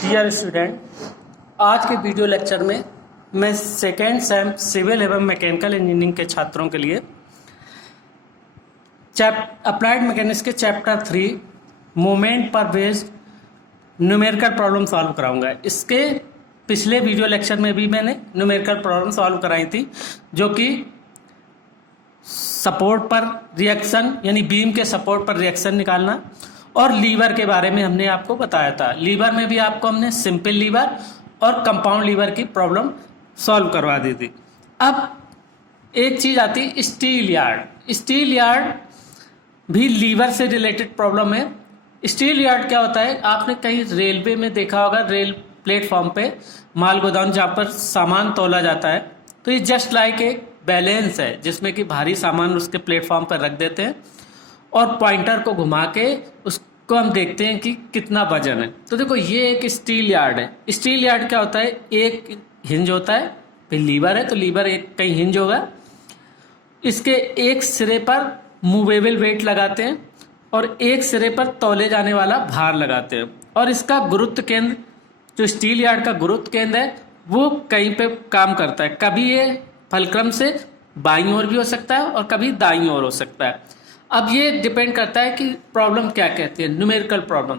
Dear student, आज के video lecture में मैं सेकेंड सेम सिविल एवं मैकेनिकल इंजीनियरिंग के छात्रों के लिए अप्लाइड मैकेनिक्स के चैप्टर 3 मोमेंट पर बेस्ड न्यूमेरिकल प्रॉब्लम सॉल्व कराऊंगा। इसके पिछले वीडियो लेक्चर में भी मैंने न्यूमेरिकल प्रॉब्लम सॉल्व कराई थी, जो कि सपोर्ट पर रिएक्शन यानी बीम के सपोर्ट पर रिएक्शन निकालना और लीवर के बारे में हमने आपको बताया था। लीवर में भी आपको हमने सिंपल लीवर और कंपाउंड लीवर की प्रॉब्लम सॉल्व करवा दी थी। अब एक चीज आती स्टील यार्ड। स्टील यार्ड भी लीवर से रिलेटेड प्रॉब्लम है। स्टील यार्ड क्या होता है, आपने कहीं रेलवे में देखा होगा, रेल प्लेटफॉर्म पे माल गोदाम जहाँ पर सामान तोला जाता है, तो ये जस्ट लाइक एक बैलेंस है जिसमें कि भारी सामान उसके प्लेटफॉर्म पर रख देते हैं और पॉइंटर को घुमा के उसको हम देखते हैं कि कितना वजन है। तो देखो ये एक स्टील यार्ड है। स्टील यार्ड क्या होता है, एक हिंज होता है, फिर लीवर है, तो लीवर एक कहीं हिंज होगा, इसके एक सिरे पर मूवेबल वेट लगाते हैं और एक सिरे पर तौले जाने वाला भार लगाते हैं, और इसका गुरुत्व केंद्र, जो स्टील यार्ड का गुरुत्व केंद्र है, वो कहीं पे काम करता है। कभी ये फलक्रम से बाईं ओर भी हो सकता है और कभी दाईं ओर हो सकता है। अब ये डिपेंड करता है कि प्रॉब्लम क्या कहती है, न्यूमेरिकल प्रॉब्लम।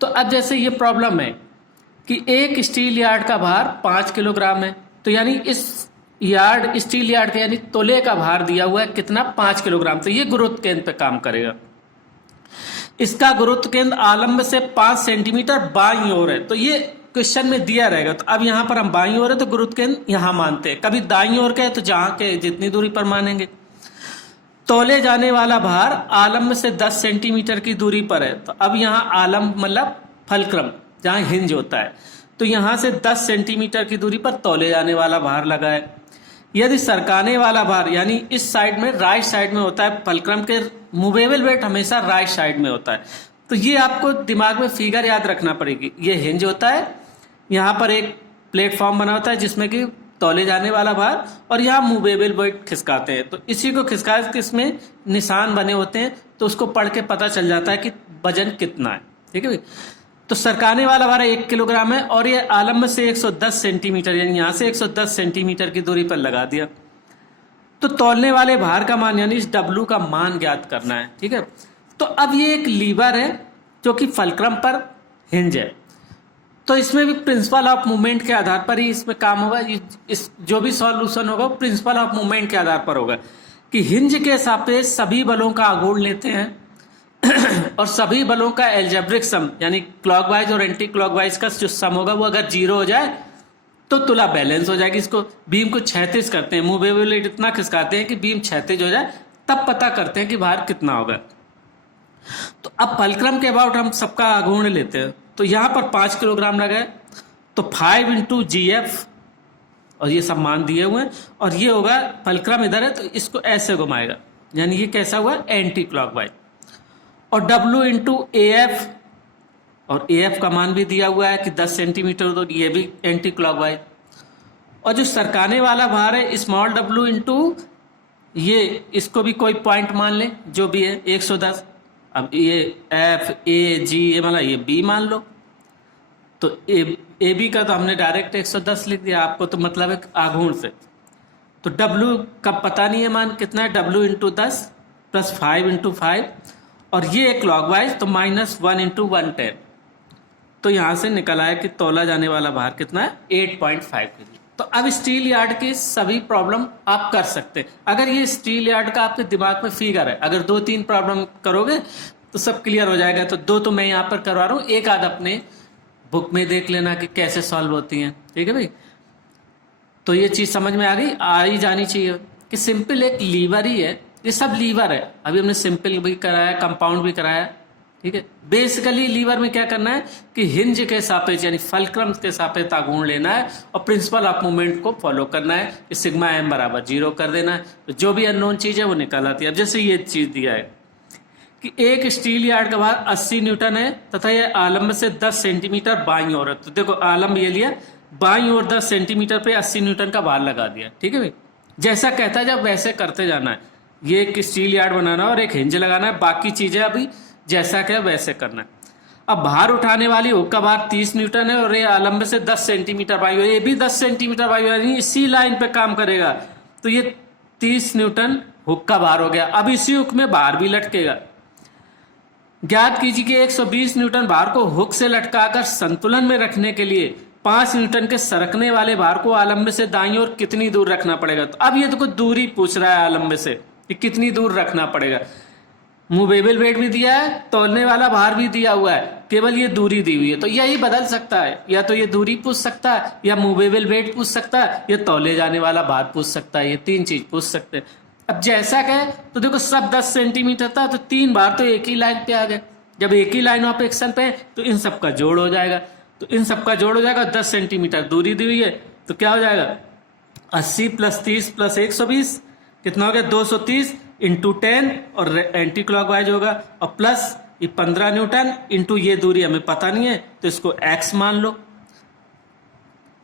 तो अब जैसे ये प्रॉब्लम है कि एक स्टील यार्ड का भार 5 किलोग्राम है, तो यानी इस यार्ड स्टील यार्ड का यानी तोले का भार दिया हुआ है कितना, 5 किलोग्राम। तो ये गुरुत्व केंद्र पे काम करेगा। इसका गुरुत्व केंद्र आलम्ब से 5 सेंटीमीटर बाईं ओर है, तो ये क्वेश्चन में दिया रहेगा। तो अब यहाँ पर हम बाईं ओर है तो गुरुत्व केंद्र यहाँ मानते हैं, कभी दाईं ओर का है तो जहाँ के जितनी दूरी पर मानेंगे। तौले जाने वाला भार आलम्ब से 10 सेंटीमीटर की दूरी पर है, तो अब यहाँ आलम्ब मतलब फलक्रम जहाँ हिंज होता है, तो यहाँ से 10 सेंटीमीटर की दूरी पर तौले जाने वाला भार लगा है। यदि सरकाने वाला भार यानी इस साइड में, राइट साइड में होता है, फलक्रम के मूवेबल वेट हमेशा राइट साइड में होता है। तो ये आपको दिमाग में फिगर याद रखना पड़ेगी। ये हिंज होता है, यहाँ पर एक प्लेटफॉर्म बना होता है जिसमें कि तौले जाने वाला भार, और यहाँ मूवेबल वेट खिसकाते हैं। तो इसी को खिसका के इसमें निशान बने होते हैं, तो उसको पढ़ के पता चल जाता है कि वजन कितना है। ठीक है भाई। तो सरकाने वाला भार 1 किलोग्राम है और ये आलम्ब से 110 सेंटीमीटर यानी यहाँ से 110 सेंटीमीटर की दूरी पर लगा दिया। तो तौलने वाले भार का मान यानी इस डब्लू का मान ज्ञात करना है। ठीक है। तो अब ये एक लीवर है जो कि फलक्रम पर हिंज है, तो इसमें भी प्रिंसिपल ऑफ मूवमेंट के आधार पर ही इसमें काम होगा। इस जो भी सॉल्यूशन होगा प्रिंसिपल ऑफ मूवमेंट के आधार पर होगा कि हिंज के सापेक्ष सभी बलों का आघूर्ण लेते हैं और सभी बलों का एल्जेब्रिक सम यानी क्लॉकवाइज और एंटी क्लॉकवाइज का जो सम होगा वो अगर 0 हो जाए तो तुला बैलेंस हो जाएगी। इसको बीम को क्षैतिज करते हैं, मूवेबल वेट इतना खिसकाते हैं कि बीम क्षैतिज हो जाए, तब पता करते हैं कि भार कितना होगा। तो अब फलक्रम के अबाउट हम सबका आघूर्ण लेते हैं, तो यहाँ पर 5 किलोग्राम लगा है, तो 5 इंटू GF, और ये सब मान दिए हुए हैं, और ये होगा फलक्रम इधर है तो इसको ऐसे घुमाएगा, यानी ये कैसा हुआ, एंटी क्लॉकवाइज। और W इंटू AF, और AF का मान भी दिया हुआ है कि 10 सेंटीमीटर, तो ये भी एंटी क्लॉकवाइज। और जो सरकाने वाला भार है स्मॉल w इंटू ये, इसको भी कोई पॉइंट मान ले जो भी है 110। अब ये F A G ये मतलब ये B मान लो, तो ए बी का तो हमने डायरेक्ट 110 लिख दिया, आपको तो मतलब है आघूर्ण से। तो W का पता नहीं है मान कितना है, W इंटू 10 प्लस 5 इंटू 5, और ये क्लॉकवाइज तो -1 इंटू 110। तो यहाँ से निकल आया कि तौला जाने वाला भार कितना है, 8.5 kg। तो अब स्टील यार्ड की सभी प्रॉब्लम आप कर सकते हैं। अगर ये स्टील यार्ड का आपके दिमाग में फिगर है, अगर 2-3 प्रॉब्लम करोगे तो सब क्लियर हो जाएगा। तो 2 तो मैं यहाँ पर करवा रहा हूँ, एक आध अपने बुक में देख लेना कि कैसे सॉल्व होती हैं। ठीक है भाई। तो ये चीज़ समझ में आ ही जानी चाहिए कि सिंपल एक लीवर ही है, ये सब लीवर है। अभी हमने सिंपल भी कराया, कंपाउंड भी कराया। ठीक है। बेसिकली लीवर में क्या करना है कि हिंज के सापेक्ष यानी फलक्रम के सापेक्ष आघूर्ण लेना है और प्रिंसिपल ऑफ मूवमेंट को फॉलो करना है कि सिग्मा m बराबर 0 कर देना है, तो जो भी अननोन चीज है वो निकल आती है। अब जैसे ये चीज दिया है कि एक स्टील यार्ड का भार 80 न्यूटन है तथा यह आलम्ब से 10 सेंटीमीटर बाईं ओर है। तो देखो आलम्ब ये लिया, बाईं ओर 10 सेंटीमीटर पे 80 न्यूटन का भार लगा दिया। ठीक है भाई। जैसा कहता है जब वैसे करते जाना है। ये एक स्टील यार्ड बनाना और एक हिंज लगाना है, बाकी चीजें अभी जैसा क्या वैसे करना है। अब भार उठाने वाली हुक का भार 30 न्यूटन है और ये लंबे से 10 सेंटीमीटर वायु है, ये भी 10 सेंटीमीटर वायु है, इसी लाइन पे काम करेगा। तो ये 30 न्यूटन हुक का भार हो गया। अब इसी हुक में भार भी लटकेगा। ज्ञात कीजिए कि 120 न्यूटन भार को हुक से लटकाकर संतुलन में रखने के लिए 5 न्यूटन के सरकने वाले भार को आलंबे से दाईं ओर कितनी दूर रखना पड़ेगा। तो अब ये तो कुछ दूरी पूछ रहा है आलंबे से कि कितनी दूर रखना पड़ेगा। मूवेबल वेट भी दिया है, तौलने वाला भार भी दिया हुआ है, केवल ये दूरी दी हुई है। तो यही बदल सकता है, या तो ये दूरी पूछ सकता है, या मूवेबल वेट पूछ सकता है, या तौले जाने वाला भार पूछ सकता है। ये 3 चीज पूछ सकते हैं। अब जैसा कहे तो देखो सब 10 सेंटीमीटर था, तो 3 बार तो एक ही लाइन पे आ गए। जब एक ही लाइन ऑफ एक्शन पे है तो इन सब का जोड़ हो जाएगा। तो इन सब का जोड़ हो जाएगा, 10 सेंटीमीटर दूरी दी हुई है, तो क्या हो जाएगा 80 + 30 + 120 कितना हो गया 230 इंटू 10 और एंटी क्लॉकवाइज होगा, और प्लस ये 15 न्यूटन इंटू ये दूरी हमें पता नहीं है तो इसको x मान लो,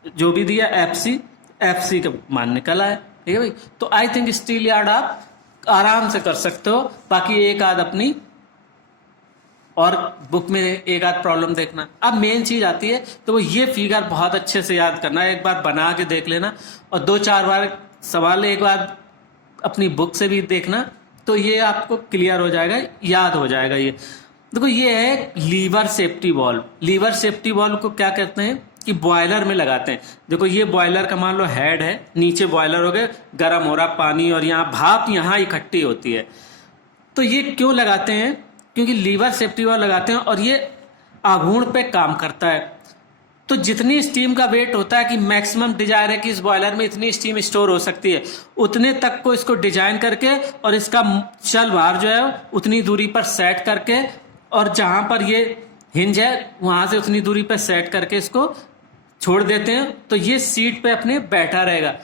जो भी दिया FC का मान निकला है। ठीक है भाई। तो आई थिंक स्टील यार्ड आप आराम से कर सकते हो। बाकी एक आध अपनी और बुक में एक आध प्रॉब्लम देखना। अब मेन चीज आती है तो वो ये फिगर बहुत अच्छे से याद करना है, एक बार बना के देख लेना और 2-4 बार सवाल एक बार अपनी बुक से भी देखना, तो ये आपको क्लियर हो जाएगा, याद हो जाएगा। ये देखो ये है lever safety valve. Lever safety valve को क्या कहते हैं कि बॉयलर में लगाते हैं। देखो ये बॉयलर का मान लो हेड है, नीचे बॉयलर हो गए, गर्म हो रहा पानी और यहाँ भाप यहाँ इकट्ठी होती है। तो ये क्यों लगाते हैं, क्योंकि लीवर सेफ्टी वॉल्व लगाते हैं और ये आघूर्ण पे काम करता है। तो जितनी स्टीम का वेट होता है कि मैक्सिमम डिजायर है कि इस बॉयलर में इतनी स्टीम स्टोर हो सकती है, उतने तक को इसको डिजाइन करके और इसका चल भार जो है उतनी दूरी पर सेट करके, और जहां पर ये हिंज है वहां से उतनी दूरी पर सेट करके इसको छोड़ देते हैं। तो ये सीट पे अपने बैठा रहेगा।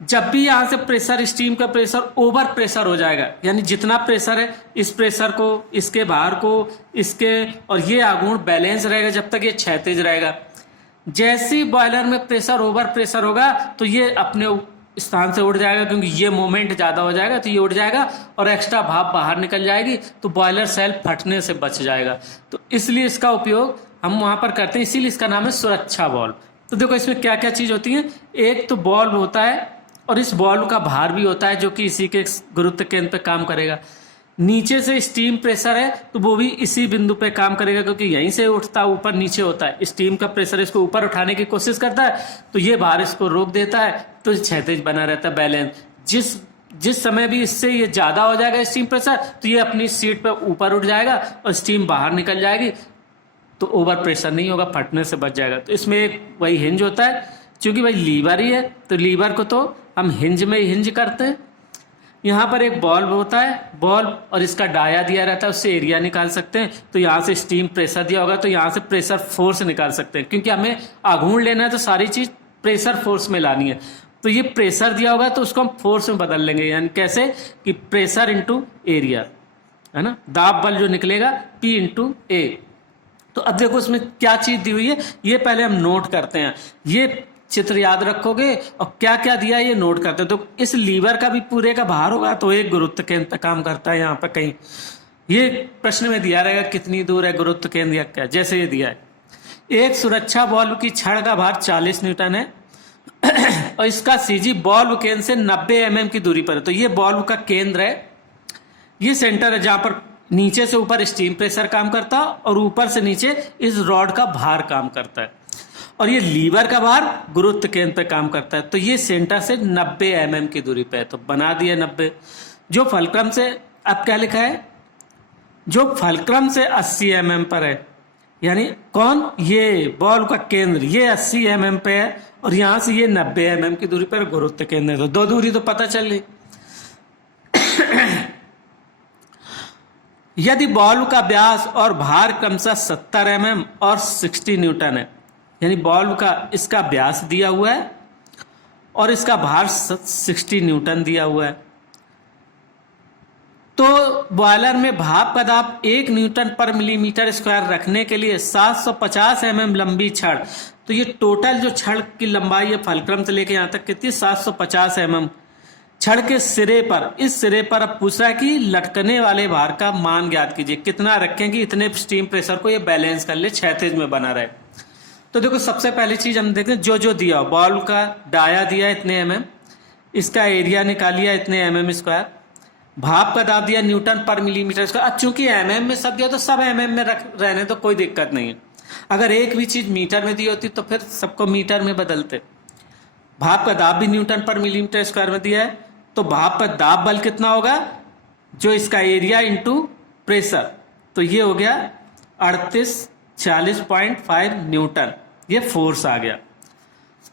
जब भी यहां से प्रेशर, स्टीम का प्रेशर ओवर प्रेशर हो जाएगा, यानी जितना प्रेशर है इस प्रेशर को, इसके भार को, इसके और ये आघूर्ण बैलेंस रहेगा जब तक ये क्षैतिज रहेगा। जैसे ही बॉयलर में प्रेशर ओवर प्रेशर होगा तो ये अपने स्थान से उड़ जाएगा, क्योंकि ये मोमेंट ज्यादा हो जाएगा तो ये उड़ जाएगा और एक्स्ट्रा भाप बाहर निकल जाएगी, तो बॉयलर सेल फटने से बच जाएगा। तो इसलिए इसका उपयोग हम वहां पर करते हैं, इसीलिए इसका नाम है सुरक्षा बॉल्व। तो देखो इसमें क्या क्या चीज होती है। एक तो बॉल्व होता है और इस बॉल्व का भार भी होता है जो कि इसी के गुरुत्व केंद्र पे काम करेगा। नीचे से स्टीम प्रेशर है तो वो भी इसी बिंदु पे काम करेगा, क्योंकि यहीं से उठता ऊपर नीचे होता है। स्टीम का प्रेशर इसको ऊपर उठाने की कोशिश करता है तो ये भार इसको रोक देता है, तो क्षैतिज बना रहता है बैलेंस। जिस समय भी इससे ये ज्यादा हो जाएगा स्टीम प्रेशर तो ये अपनी सीट पे ऊपर उठ जाएगा और स्टीम बाहर निकल जाएगी, तो ओवर प्रेशर नहीं होगा, फटने से बच जाएगा। तो इसमें एक वही हिंज होता है, क्योंकि भाई लीवर ही है तो लीवर को तो हम हिंज में ही हिंज करते हैं। यहाँ पर एक बॉल्व होता है, बॉल्व और इसका डाया दिया रहता है, उससे एरिया निकाल सकते हैं। तो यहाँ से स्टीम प्रेशर दिया होगा तो यहाँ से प्रेशर फोर्स निकाल सकते हैं, क्योंकि हमें आघूर्ण लेना है तो सारी चीज प्रेशर फोर्स में लानी है। तो ये प्रेशर दिया होगा तो उसको हम फोर्स में बदल लेंगे, यानी कैसे कि प्रेशर इंटू एरिया, है ना, दाब बल जो निकलेगा P इंटू A। तो अब देखो उसमें क्या चीज दी हुई है, ये पहले हम नोट करते हैं। ये चित्र याद रखोगे और क्या क्या दिया ये नोट करते हैं। तो इस लीवर का भी पूरे का भार होगा तो एक गुरुत्व केंद्र पे काम करता है। यहाँ पर कहीं ये प्रश्न में दिया रहेगा कितनी दूर है गुरुत्व केंद्र या क्या, जैसे ये दिया है। एक सुरक्षा बॉल्व की छड़ का भार 40 न्यूटन है और इसका सीजी बॉल्व केंद्र से 90 mm की दूरी पर है। तो ये बॉल्व का केंद्र है, ये सेंटर है जहां पर नीचे से ऊपर स्टीम प्रेशर काम करता है और ऊपर से नीचे इस रॉड का भार काम करता है, और ये लीवर का भार गुरुत्व केंद्र पे काम करता है। तो ये सेंटर से 90 mm की दूरी पे है, तो बना दिया 90। जो फलक्रम से, अब क्या लिखा है, जो फलक्रम से 80 mm पर है, यानी कौन, ये बॉल का केंद्र ये 80 mm पे है और यहां से ये 90 mm की दूरी पर गुरुत्व केंद्र है। तो दो दूरी तो पता चल गई। यदि बॉल का व्यास और भार क्रमशः 70 mm और 60 न्यूटन है, यानी बॉल का इसका व्यास दिया हुआ है और इसका भार 60 न्यूटन दिया हुआ है, तो बॉयलर में भाप का दाब 1 न्यूटन पर मिलीमीटर स्क्वायर रखने के लिए 750 mm लंबी छड़, तो ये टोटल जो छड़ की लंबाई है फलक्रम से लेके यहाँ तक कितनी 750 mm, छड़ के सिरे पर, इस सिरे पर अब पूछ रहा है कि लटकने वाले भार का मान ज्ञात कीजिए, कितना रखेंगे इतने स्टीम प्रेशर को ये बैलेंस कर ले, क्षैतिज में बना रहे। तो देखो सबसे पहली चीज हम देखें, जो दिया बॉल का डाया दिया इतने mm, इसका एरिया निकालिए इतने mm स्क्वायर, भाप का दाब दिया न्यूटन पर मिलीमीटर स्क्वायर। अब चूंकि mm में सब दिया तो सब mm में रहने तो कोई दिक्कत नहीं है। अगर एक भी चीज मीटर में दी होती तो फिर सबको मीटर में बदलते। भाप का दाब भी न्यूटन पर मिलीमीटर स्क्वायर में दिया है, तो भाप पर दाब बल कितना होगा, जो इसका एरिया इंटू प्रेशर, तो ये हो गया 3840.5 न्यूटन, ये फोर्स आ गया।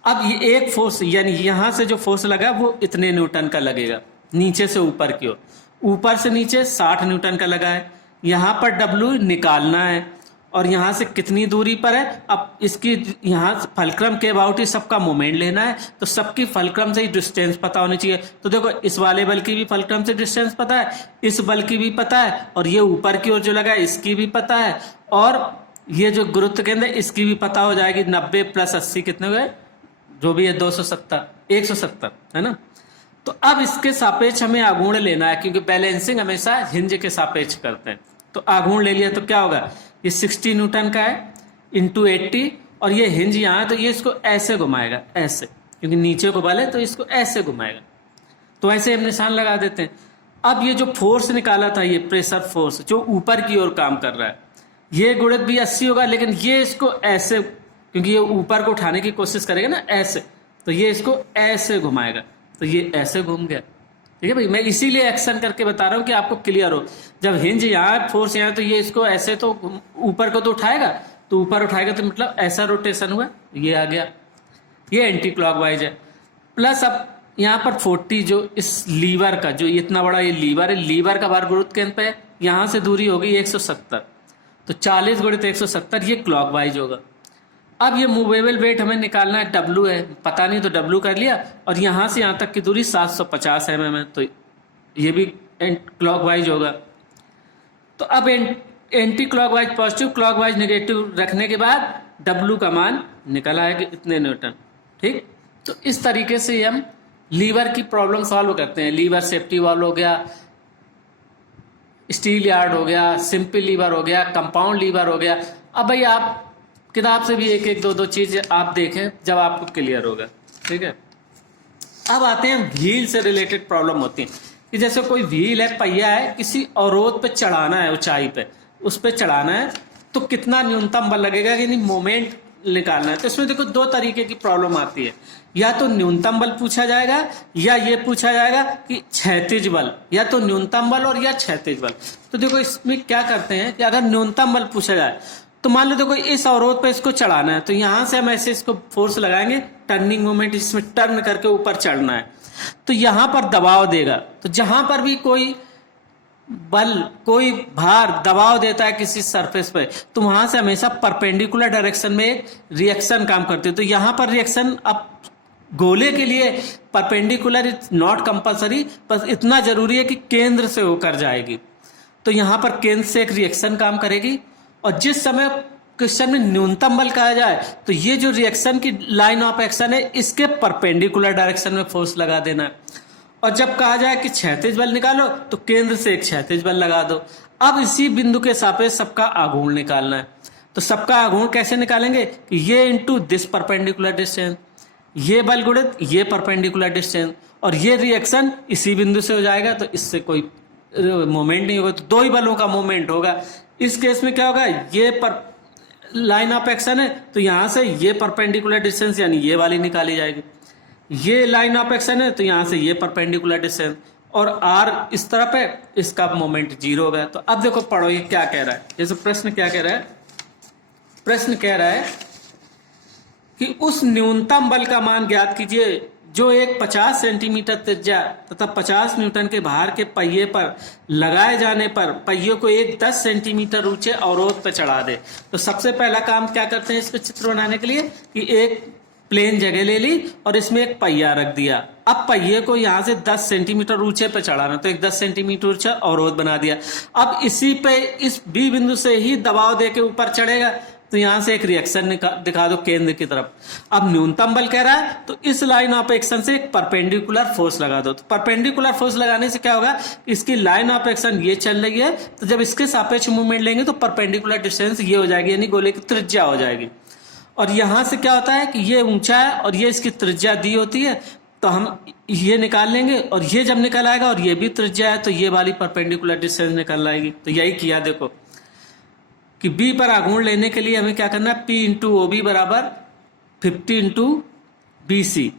अब ये एक फोर्स यानी यहां से जो फोर्स लगा वो इतने न्यूटन का लगेगा, नीचे से ऊपर की ओर, ऊपर से नीचे 60 न्यूटन का लगा है। यहां पर W निकालना है और यहां से कितनी दूरी पर है, अब इसकी यहां फलक्रम के अबाउट ही सबका मोमेंट लेना है, तो सबकी फलक्रम से ही डिस्टेंस पता होनी चाहिए। तो देखो इस वाले बल की भी फलक्रम से डिस्टेंस पता है, इस बल की भी पता है, और ये ऊपर की ओर जो लगा है इसकी भी पता है, और ये जो गुरुत्व केंद्र है इसकी भी पता हो जाएगी। 90 + 80 कितने हुए, जो भी है 270, 170 है ना। तो अब इसके सापेक्ष हमें आघूर्ण लेना है, क्योंकि बैलेंसिंग हमेशा हिंज के सापेक्ष करते हैं। तो आघूर्ण ले लिया तो क्या होगा, ये 60 न्यूटन का है इंटू 80, और ये हिंज यहाँ है तो ये इसको ऐसे घुमाएगा, ऐसे, क्योंकि नीचे को बल है तो इसको ऐसे घुमाएगा। तो ऐसे हम निशान लगा देते हैं। अब ये जो फोर्स निकाला था, ये प्रेशर फोर्स जो ऊपर की ओर काम कर रहा है, ये गुणित भी 80 होगा, लेकिन ये इसको ऐसे, क्योंकि ये ऊपर को उठाने की कोशिश करेगा ना ऐसे, तो ये इसको ऐसे घुमाएगा, तो ये ऐसे घूम गया। ठीक है भाई, मैं इसीलिए एक्शन करके बता रहा हूँ कि आपको क्लियर हो। जब हिंज यहाँ, फोर्स यहाँ, तो ये इसको ऐसे तो ऊपर को तो उठाएगा, तो ऊपर उठाएगा तो मतलब ऐसा रोटेशन हुआ, ये आ गया, ये एंटी क्लॉकवाइज है। प्लस अब यहाँ पर 40 जो इस लीवर का, जो इतना बड़ा ये लीवर है, लीवर का भार गुरुत्व केंद्र पे है, यहाँ से दूरी होगी 170, तो 40 × 170 ये क्लॉकवाइज होगा। अब ये मूवेबल वेट हमें निकालना है, W है, पता नहीं तो W कर लिया, और यहाँ से यहाँ तक की दूरी 750 mm है, तो ये भी क्लॉकवाइज होगा। तो अब anti clockwise positive, clockwise negative रखने के बाद W का मान निकल आएगा इतने न्यूटन। ठीक, तो इस तरीके से हम लीवर की प्रॉब्लम सॉल्व करते हैं। लीवर सेफ्टी वाल्व हो गया, स्टील यार्ड हो गया, सिंपल लीवर हो गया, कंपाउंड लीवर हो गया। अब भाई आप किताब से भी एक एक दो चीज आप देखें, जब आपको क्लियर होगा। ठीक है, अब आते हैं व्हील से रिलेटेड प्रॉब्लम होती है कि जैसे कोई व्हील है, पहिया है, किसी अवरोध पे चढ़ाना है, ऊंचाई पे उस पे चढ़ाना है, तो कितना न्यूनतम बल लगेगा, यानी मोमेंट निकालना है। तो इसमें देखो दो तरीके की प्रॉब्लम आती है, या तो न्यूनतम बल पूछा जाएगा, या ये पूछा जाएगा कि क्षैतिज बल, या तो न्यूनतम बल और या क्षैतिज बल। तो देखो इसमें क्या करते हैं कि अगर न्यूनतम बल पूछा जाए, तो मान लो देखो इस अवरोध पे इसको चढ़ाना है, तो यहां से हम ऐसे इसको फोर्स लगाएंगे, टर्निंग मोमेंट, इसमें टर्न करके ऊपर चढ़ना है, तो यहां पर दबाव देगा। तो जहां पर भी कोई बल, कोई भार दबाव देता है किसी सरफेस पे, तो वहां से हमेशा परपेंडिकुलर डायरेक्शन में एक रिएक्शन काम करती है। तो यहां पर रिएक्शन अब गोले के लिए परपेंडिकुलर इज नॉट कंपल्सरी, बस इतना जरूरी है कि केंद्र से होकर जाएगी। तो यहां पर केंद्र से एक रिएक्शन काम करेगी, और जिस समय क्वेश्चन में न्यूनतम बल कहा जाए, तो ये जो रिएक्शन की लाइन ऑफ एक्शन है, इसके परपेंडिकुलर डायरेक्शन में फोर्स लगा देना है। और जब कहा जाए कि क्षैतिज बल निकालो, तो केंद्र से एक क्षैतिज बल लगा दो। अब इसी बिंदु के सापेक्ष सबका आघूर्ण निकालना है। तो सबका आघूर्ण कैसे निकालेंगे कि ये इंटू दिस परपेंडिकुलर डिस्टेंस, ये बल गुणित ये परपेंडिकुलर डिस्टेंस, और ये रिएक्शन इसी बिंदु से हो जाएगा, तो इससे कोई मोमेंट नहीं होगा, तो दो ही बलों का मोमेंट होगा। इस केस में क्या होगा, ये पर लाइन ऑफ एक्शन है, तो यहां से ये परपेंडिकुलर डिस्टेंस यानी ये वाली निकाली जाएगी, ये लाइन ऑफ एक्शन है, तो यहां से ये परपेंडिकुलर डिस्टेंस, और R इस तरफ है, इसका मोमेंट 0 होगा। तो अब देखो पढ़ो ये क्या कह रहा है। जैसे प्रश्न क्या कह रहा है, प्रश्न कह रहा है कि उस न्यूनतम बल का मान ज्ञात कीजिए जो एक 50 सेंटीमीटर त्रिज्या तथा 50 न्यूटन के भार के पहिए पर लगाए जाने पर पहिए को एक 10 सेंटीमीटर ऊंचे अवरोध पर चढ़ा दे। तो सबसे पहला काम क्या करते हैं इसको चित्र बनाने के लिए कि एक प्लेन जगह ले ली और इसमें एक पहिया रख दिया। अब पहिए को यहाँ से 10 सेंटीमीटर ऊंचे पे चढ़ाना, तो एक 10 सेंटीमीटर ऊंचा अवरोध बना दिया। अब इसी पे इस बी बिंदु से ही दबाव दे के ऊपर चढ़ेगा, तो यहां से एक रिएक्शन दिखा दो केंद्र की तरफ। अब न्यूनतम बल कह रहा है तो इस लाइन ऑफ एक्शन से एक परपेंडिकुलर फोर्स लगा दो। तो परपेंडिकुलर फोर्स लगाने से क्या होगा, इसकी लाइन ऑफ एक्शन ये चल रही है, तो जब इसके सापेक्ष मूवमेंट लेंगे तो परपेंडिकुलर डिस्टेंस ये हो जाएगी, यानी गोले की त्रिज्या हो जाएगी। और यहां से क्या होता है कि ये ऊंचा है और ये इसकी त्रिज्या दी होती है, तो हम ये निकाल लेंगे और ये जब निकल आएगा और ये भी त्रिज्या है तो ये वाली परपेंडिकुलर डिस्टेंस निकल आएगी। तो यही किया देखो कि B पर आघूर्ण लेने के लिए हमें क्या करना है, P इंटू ओ बी बराबर 50 इंटू बी सी।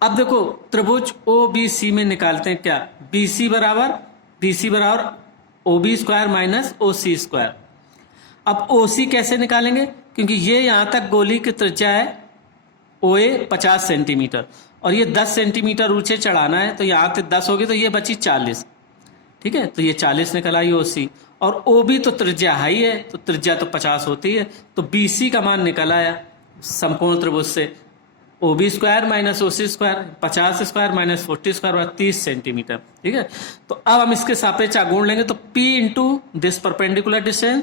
अब देखो त्रिभुज ओ बी सी में निकालते हैं क्या, बी सी बराबर ओ B square minus O C square. अब ओ सी कैसे निकालेंगे, क्योंकि ये यहां तक गोली की त्रिज्या है ओ ए 50 सेंटीमीटर और ये 10 सेंटीमीटर ऊंचे चढ़ाना है, तो यहाँ से 10 होगी तो ये बची 40, ठीक है। तो ये 40 निकल आई ओ सी, और ओ बी तो त्रिज्या हाई है तो त्रिज्या तो 50 होती है, तो बी सी का मान निकल आया समकोण त्रिभुज से O B square minus O C square, 50 square minus 40 square 30 centimeter, ठीक है। तो अब हम इसके सापेक्ष आघूर्ण लेंगे तो P into this perpendicular distance,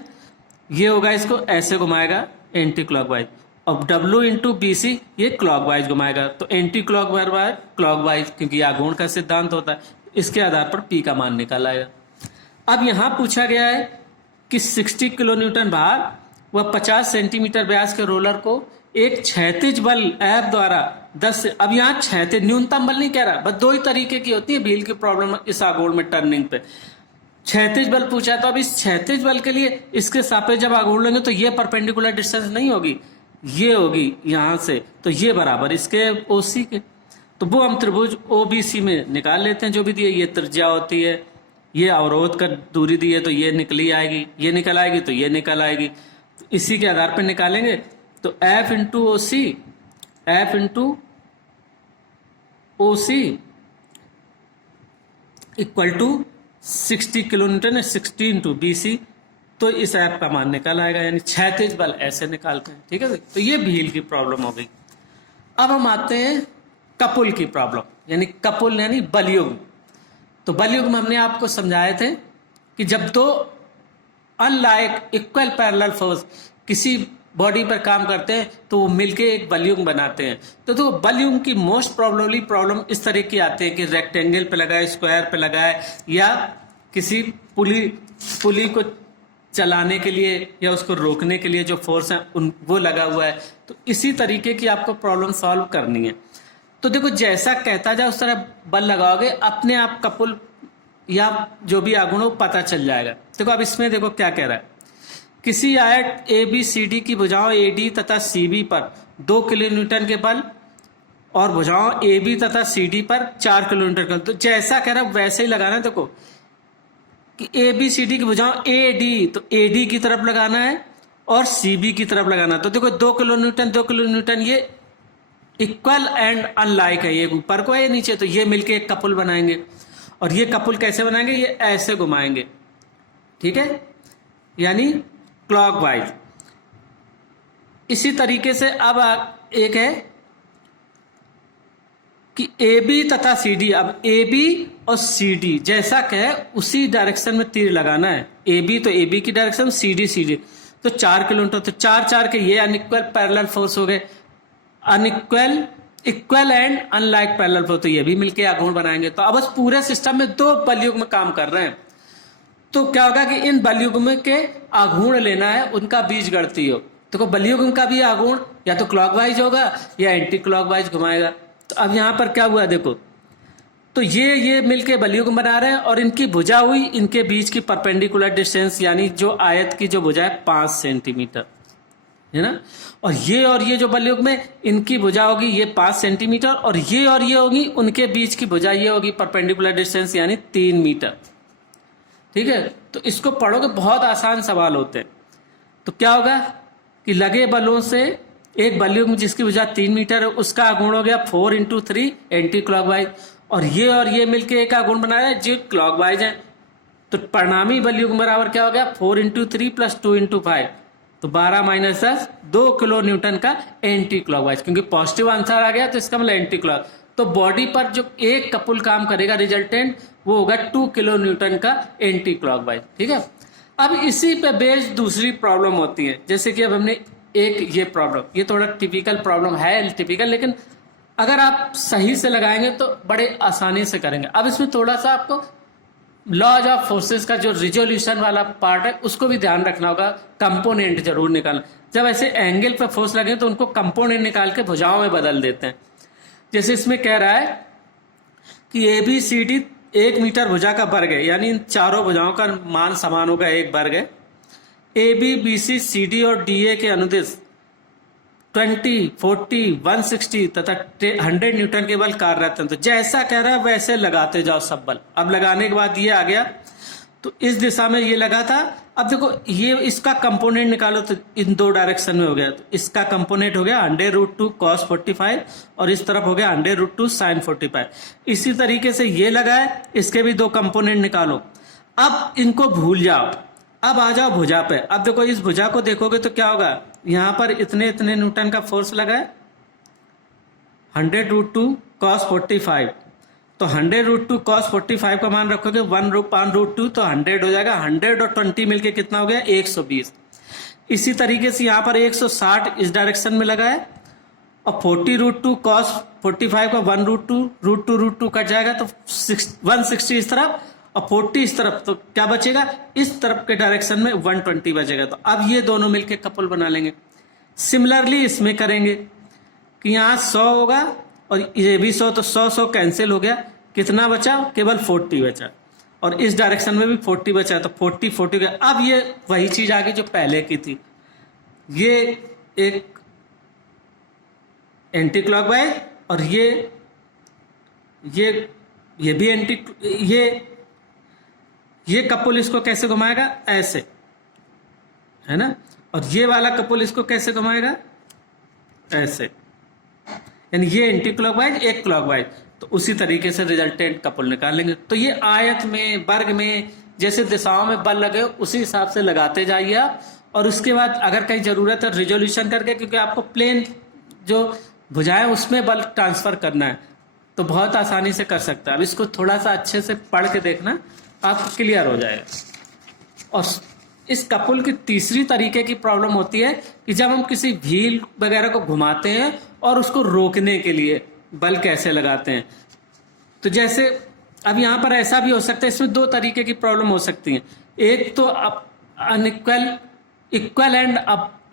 ये होगा, इसको ऐसे घुमाएगा एंटी क्लॉकवाइज। अब W इंटू बी सी ये क्लॉकवाइज घुमाएगा, तो एंटी क्लॉकवाइज क्योंकि आघूर्ण का सिद्धांत होता है, इसके आधार पर P का मान निकल आएगा। अब यहां पूछा गया है कि 60 किलो न्यूटन भार व 50 सेंटीमीटर व्यास के रोलर को एक क्षैतिज बल F द्वारा 10 से, अब यहाँ क्षैतिज न्यूनतम बल नहीं कह रहा, बस दो ही तरीके की होती है व्हील की प्रॉब्लम इस आघूर्ण में टर्निंग पे। क्षैतिज बल पूछा, तो अब इस क्षैतिज बल के लिए इसके सापेक्ष जब आघूर्ण लेंगे तो ये परपेंडिकुलर डिस्टेंस नहीं होगी, ये होगी यहां से, तो ये बराबर इसके ओसी के। तो वो हम त्रिभुज ओबीसी में निकाल लेते हैं, जो भी दिए, ये त्रिज्या होती है, ये अवरोध का दूरी दी है तो ये निकली आएगी, ये निकल आएगी तो ये निकल आएगी, तो इसी के आधार पर निकालेंगे। तो F into O C equal to 60 kilo newton, 60 into B C, तो इस ऐप का मान निकल आएगा, यानी क्षैतिज बल ऐसे निकालते हैं, ठीक है। तो ये व्हील की प्रॉब्लम हो गई। अब हम आते हैं कपुल की प्रॉब्लम, यानी कपुल यानी बलयुग्म। तो बलयुग्म में हमने आपको समझाए थे कि जब दो अनलाइक इक्वल पैरेलल फोर्स किसी बॉडी पर काम करते हैं तो वो मिलके एक बलयुग्म बनाते हैं। तो बलयुग्म की मोस्ट प्रोबेबली प्रॉब्लम इस तरह की आती है कि रेक्टेंगल पे लगाए, स्क्वायर पे लगाए, या किसी पुली को चलाने के लिए या उसको रोकने के लिए जो फोर्स है वो लगा हुआ है। तो इसी तरीके की आपको प्रॉब्लम सॉल्व करनी है। तो देखो जैसा कहता जाए उस तरह बल लगाओगे, अपने आप कपुल या जो भी आघूर्ण पता चल जाएगा। देखो अब इसमें देखो क्या कह रहा है, किसी आयत ए बी सी डी की भुजाओं ए डी तथा सी बी पर 2 किलो न्यूटन के बल और भुजाओं ए बी तथा सी डी पर 4 किलो न्यूटन का, तो जैसा कह रहा है वैसे ही लगाना है। देखो कि ए बी सी डी की भुजाओं ए डी, तो ए डी की तरफ लगाना है और सी बी की तरफ लगाना है। तो देखो 2 किलो न्यूटन ये इक्वल एंड अनलाइक है, ये ऊपर को है ये नीचे, तो ये मिलके एक कपुल बनाएंगे। और ये कपुल कैसे बनाएंगे, ये ऐसे घुमाएंगे, ठीक है, यानी क्लॉकवाइज। इसी तरीके से अब एक है कि ए बी तथा सी डी, अब ए बी और सी डी जैसा कहे उसी डायरेक्शन में तीर लगाना है। ए बी तो ए बी की डायरेक्शन, सी डी, तो 4 किलोमीटर, तो 4 के ये अनइक्वल पैरेलल फोर्स हो गए, equal and unlike parallel force, तो ये भी मिलके आघूर्ण बनाएंगे। तो अब बस पूरे सिस्टम में 2 बलयुग्म काम कर रहे हैं। तो क्या होगा कि इन बलयुग्म के आघूर्ण लेना है, उनका बीजगणितीय हो। देखो बलयुग्म का भी आघूर्ण या तो क्लॉकवाइज होगा या एंटी क्लॉकवाइज घुमाएगा। तो अब यहां पर क्या हुआ देखो, तो ये मिलके बलयुग्म बना रहे हैं और इनकी भुजा हुई, इनके बीच की परपेंडिकुलर डिस्टेंस यानी जो आयत की जो भुजा है 5 सेंटीमीटर है ना। और ये जो बलयुग्म है इनकी भुजा होगी ये 5 सेंटीमीटर, और ये होगी उनके बीच की भुजा ये होगी परपेंडिकुलर डिस्टेंस यानी 3 मीटर, ठीक है। तो इसको पढ़ोगे, बहुत आसान सवाल होते हैं। तो क्या होगा कि लगे बलों से एक बलयुग्म जिसकी भुजा 3 मीटर है उसका आघूर्ण हो गया 4 इंटू 3 एंटी क्लॉकवाइज, और ये मिलके एक आघूर्ण बना रहा है जो क्लॉकवाइज है। तो परिणामी बलयुग्म बराबर क्या हो गया 4 इंटू 3 प्लस 2 इंटू 5, तो 12 माइनस 10 2 किलो न्यूटन का एंटी क्लॉकवाइज, क्योंकि पॉजिटिव आंसर आ गया तो इसका मतलब एंटी क्लॉक। तो बॉडी पर जो एक कपुल काम करेगा रिजल्टेंट वो होगा 2 किलो न्यूटन का एंटी क्लॉकवाइज, ठीक है। अब इसी पे बेस्ड दूसरी प्रॉब्लम होती है, जैसे कि अब हमने एक ये प्रॉब्लम, ये थोड़ा टिपिकल प्रॉब्लम है, टिपिकल, लेकिन अगर आप सही से लगाएंगे तो बड़े आसानी से करेंगे। अब इसमें थोड़ा सा आपको लॉज ऑफ फोर्सेस का जो रिजोल्यूशन वाला पार्ट है उसको भी ध्यान रखना होगा, कंपोनेंट जरूर निकालना। जब ऐसे एंगल पर फोर्स लगे तो उनको कंपोनेंट निकाल के भुजाओं में बदल देते हैं। जैसे इसमें कह रहा है कि ABCD 1 मीटर भुजा का वर्ग है, यानी इन चारों भुजाओं का मान समान होगा 1 वर्ग है। AB, BC, CD और DA के अनुदिश 20, 40, 160 तथा 100 न्यूटन के बल कार्यरत हैं। तो जैसा कह रहा है वैसे लगाते जाओ सब बल। अब लगाने के बाद ये आ गया, तो इस दिशा में ये लगा था। अब देखो ये इसका कंपोनेंट निकालो तो इन 2 डायरेक्शन में हो गया। तो इसका कंपोनेंट हो गया √2 cos 45 और इस तरफ हो गया √2 sin 45। इसी तरीके से ये लगा है, इसके भी 2 कंपोनेंट निकालो। अब इनको भूल जाओ, अब आ जाओ भुजा पे। अब देखो इस भुजा को देखोगे तो क्या होगा, यहां पर इतने इतने न्यूटन का फोर्स लगा है, 100√2 cos 45। तो 100√2 cos 45 का मान रखोगे 1/√2 तो 100 हो जाएगा। 100 और 20 मिलके कितना हो गया, 120। इसी तरीके से यहाँ पर 160 इस डायरेक्शन में लगा है और 40√2 cos 45 का 1√2 कट जाएगा तो 160 इस तरफ और 40 इस तरफ। तो क्या बचेगा, इस तरफ के डायरेक्शन में 120 बचेगा। तो अब ये दोनों मिलके कपल बना लेंगे। सिमिलरली इसमें करेंगे कि यहाँ 100 होगा और ये भी 100, तो 100 कैंसिल हो गया। कितना बचा, केवल 40 बचा और इस डायरेक्शन में भी 40 बचा। तो 40 हो गया। अब ये वही चीज आ गई जो पहले की थी, ये एक एंटी क्लॉकवाइज और ये भी एंटी, ये कपुल इसको कैसे घुमाएगा, ऐसे, है ना। और ये वाला कपुल इसको कैसे घुमाएगा, ऐसे, यानी ये एंटी क्लॉकवाइज एक क्लॉकवाइज। तो उसी तरीके से रिजल्टेंट कपुल निकाल लेंगे। तो ये आयत में, वर्ग में जैसे दिशाओं में बल लगे उसी हिसाब से लगाते जाइए आप। और उसके बाद अगर कहीं जरूरत है रिजोल्यूशन करके, क्योंकि आपको प्लेन जो भुजाएं उसमें बल ट्रांसफर करना है तो बहुत आसानी से कर सकते हैं। अब इसको थोड़ा सा अच्छे से पढ़ के देखना, आपको क्लियर हो जाएगा। और इस कपुल की तीसरी तरीके की प्रॉब्लम होती है कि जब हम किसी व्हील वगैरह को घुमाते हैं और उसको रोकने के लिए बल कैसे लगाते हैं। तो जैसे अब यहाँ पर ऐसा भी हो सकता है, इसमें 2 तरीके की प्रॉब्लम हो सकती है। एक तो equal and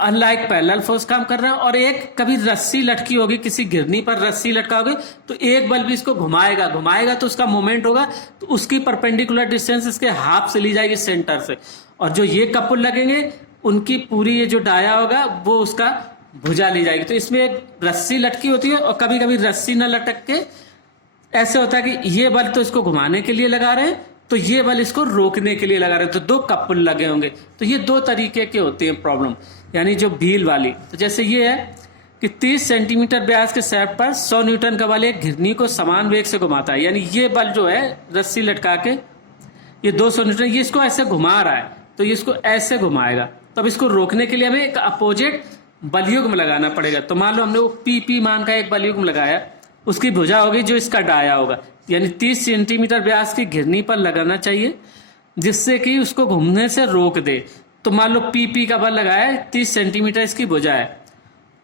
unlike parallel force काम कर रहा है, और एक कभी रस्सी लटकी होगी, किसी घिरनी पर रस्सी लटका होगी तो एक बल भी इसको घुमाएगा तो उसका मोमेंट होगा, तो उसकी परपेंडिकुलर डिस्टेंस इसके हाफ से ली जाएगी सेंटर से। और जो ये कपुल लगेंगे उनकी पूरी ये जो डाया होगा वो उसका भुजा ली जाएगी। तो इसमें एक रस्सी लटकी होती है और कभी कभी रस्सी न लटक के ऐसे होता है कि ये बल तो इसको घुमाने के लिए लगा रहे हैं, तो ये बल इसको रोकने के लिए लगा रहे हैं, तो 2 कपुल लगे होंगे। तो ये 2 तरीके के होते हैं प्रॉब्लम, यानी जो व्हील वाली। तो जैसे ये है कि 30 सेंटीमीटर व्यास के शाफ्ट पर 100 न्यूटन का बल एक घिरनी को समान वेग से घुमाता है, यानी ये बल जो है रस्सी लटका के ये 200 न्यूटन, ये इसको ऐसे घुमा रहा है तो ये इसको ऐसे घुमाएगा। तो अब इसको रोकने के लिए हमें एक अपोजिट बलयुग्म लगाना पड़ेगा। तो मान लो हमने वो पी मान का एक बलयुग्म लगाया, उसकी भुजा होगी जो इसका डाया होगा, यानी 30 सेंटीमीटर व्यास की घिरनी पर लगाना चाहिए जिससे कि उसको घूमने से रोक दे। तो मान लो पी का बल लगाया है, 30 सेंटीमीटर इसकी भुजा है,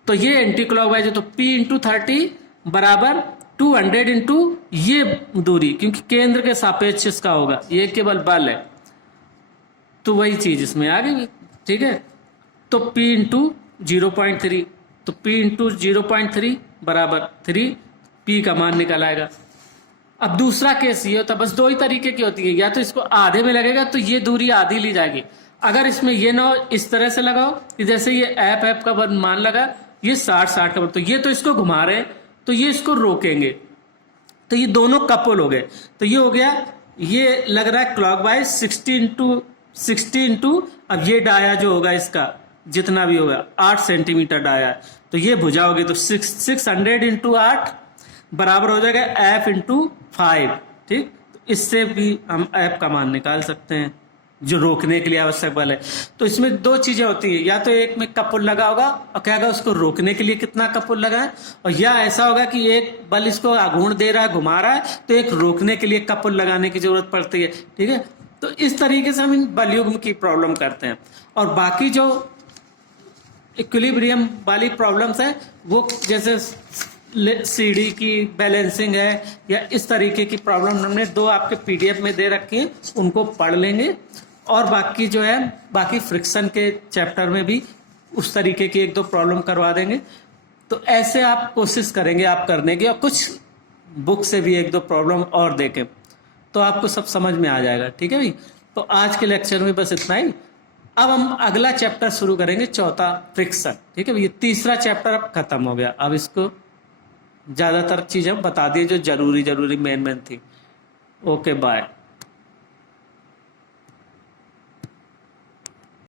तो ये एंटी क्लॉकवाइज है। तो P × 30 बराबर 200 इंटू ये दूरी, क्योंकि केंद्र के सापेक्ष इसका होगा, ये केवल बल है। तो वही चीज इसमें आ गई, ठीक है। तो P × 0.3, तो P × 0.3 बराबर 3, P का मान निकल आएगा। अब दूसरा केस ये होता है, बस 2 ही तरीके की होती है, या तो इसको आधे में लगेगा तो ये दूरी आधी ली जाएगी। अगर इसमें ये ना इस तरह से लगाओ कि जैसे ये ऐप का मान लगा, ये 60 का, तो ये तो इसको घुमा रहे हैं तो ये इसको रोकेंगे, तो ये दोनों कपल हो गए। तो ये हो गया, ये लग रहा है क्लॉकवाइज 60 इंटू अब ये डाया जो होगा इसका जितना भी होगा 8 सेंटीमीटर डाया है, तो ये भुजा होगी। तो 600 इंटू 8 बराबर हो जाएगा F × 5, ठीक। तो इससे भी हम F का मान निकाल सकते हैं जो रोकने के लिए आवश्यक बल है। तो इसमें 2 चीजें होती है, या तो एक में कपुल लगा होगा और क्या होगा उसको रोकने के लिए कितना कपुल लगा है, और या ऐसा होगा कि एक बल इसको आघूर्ण दे रहा है, घुमा रहा है, तो एक रोकने के लिए कपुल लगाने की जरूरत पड़ती है, ठीक है। तो इस तरीके से हम इन बलयुग्म की प्रॉब्लम करते हैं। और बाकी जो इक्विलिब्रियम वाली प्रॉब्लम्स है वो जैसे सीडी की बैलेंसिंग है या इस तरीके की प्रॉब्लम हमने 2 आपके पीडीएफ में दे रखी है, उनको पढ़ लेंगे। और बाकी जो है बाकी फ्रिक्शन के चैप्टर में भी उस तरीके की 1-2 प्रॉब्लम करवा देंगे। तो ऐसे आप कोशिश करेंगे आप करने की, और कुछ बुक से भी 1-2 प्रॉब्लम और देखें तो आपको सब समझ में आ जाएगा। ठीक है भाई, तो आज के लेक्चर में बस इतना ही। अब हम अगला चैप्टर शुरू करेंगे, चौथा फ्रिक्शन। ठीक है, ये तीसरा चैप्टर अब खत्म हो गया। अब इसको ज़्यादातर चीज़ें बता दिए जो जरूरी मेन थी। Okay bye.